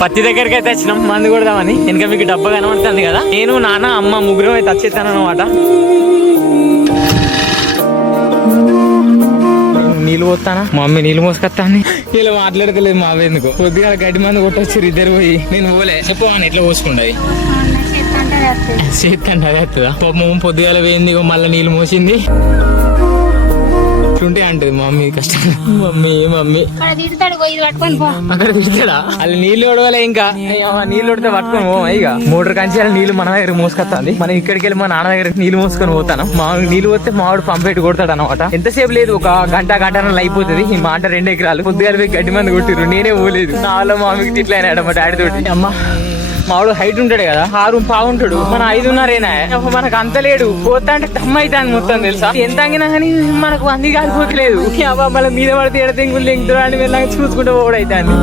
పత్తి దగ్గరికి అయితే వచ్చినాం మందు కొడదామని. ఇంకా మీకు డబ్బా కనబడుతుంది కదా, నేను నాన్న అమ్మ ముగ్గురం అయితే వచ్చేస్తాను అనమాట. నీళ్ళు పోతానా, మా మమ్మీ నీళ్ళు మోసుకొస్తాను. ఇలా మాట్లాడతలేదు మా ఎందుకు. కొద్దిగా గడ్డి మందు కొట్టొచ్చారు ఇద్దరు పోయి. నేను పోలే చెప్పు అని ఎట్లా పోసుకుంటాయి చేతికంటే అదే అవుతుందా. పొద్దుగాల పోయింది మళ్ళీ నీళ్ళు మోసింది ఉంటే అంటది మమ్మీ కష్టం. మమ్మీ అక్కడ తిడతాడా? వాళ్ళు నీళ్ళు ఒడవలే ఇంకా నీళ్ళు ఒడితే పట్టుకొని పోమా. ఇక మోటార్ కంచి నీళ్ళు మన దగ్గర మోసుకొస్తుంది. మనం ఇక్కడికి వెళ్ళి మా నాన్న దగ్గర నీళ్ళు మోసుకొని పోతాను. మా నీళ్ళు పోతే మావాడు పంపెట్టి కొడతాడు అనమాట. ఎంతసేపు లేదు, ఒక గంట అయిపోతుంది. ఈ మాట 2 ఎకరాలు పొద్దుగాల పోయి గడ్డి మంది కొట్టిరు. నేనే పోలేదు. నా వల్ల మామీకి తిట్లా అయినాడు మా డాడీ తోటి. అమ్మ మావాడు హైట్ ఉంటాడు కదా, 6 పావు ఉంటాడు. మన 5.5 మనకు అంత లేడు. పోతా అంటే దమ్మ అవుతాను మొత్తం తెలుసా. ఎంత అంగినా కానీ మనకు అంది కాలిపోతలేదు. మళ్ళీ మీద పడితే ఎడతెంగులు ఎంగుతాడు అని వెళ్ళి చూసుకుంటూ పోవడం అవుతాను.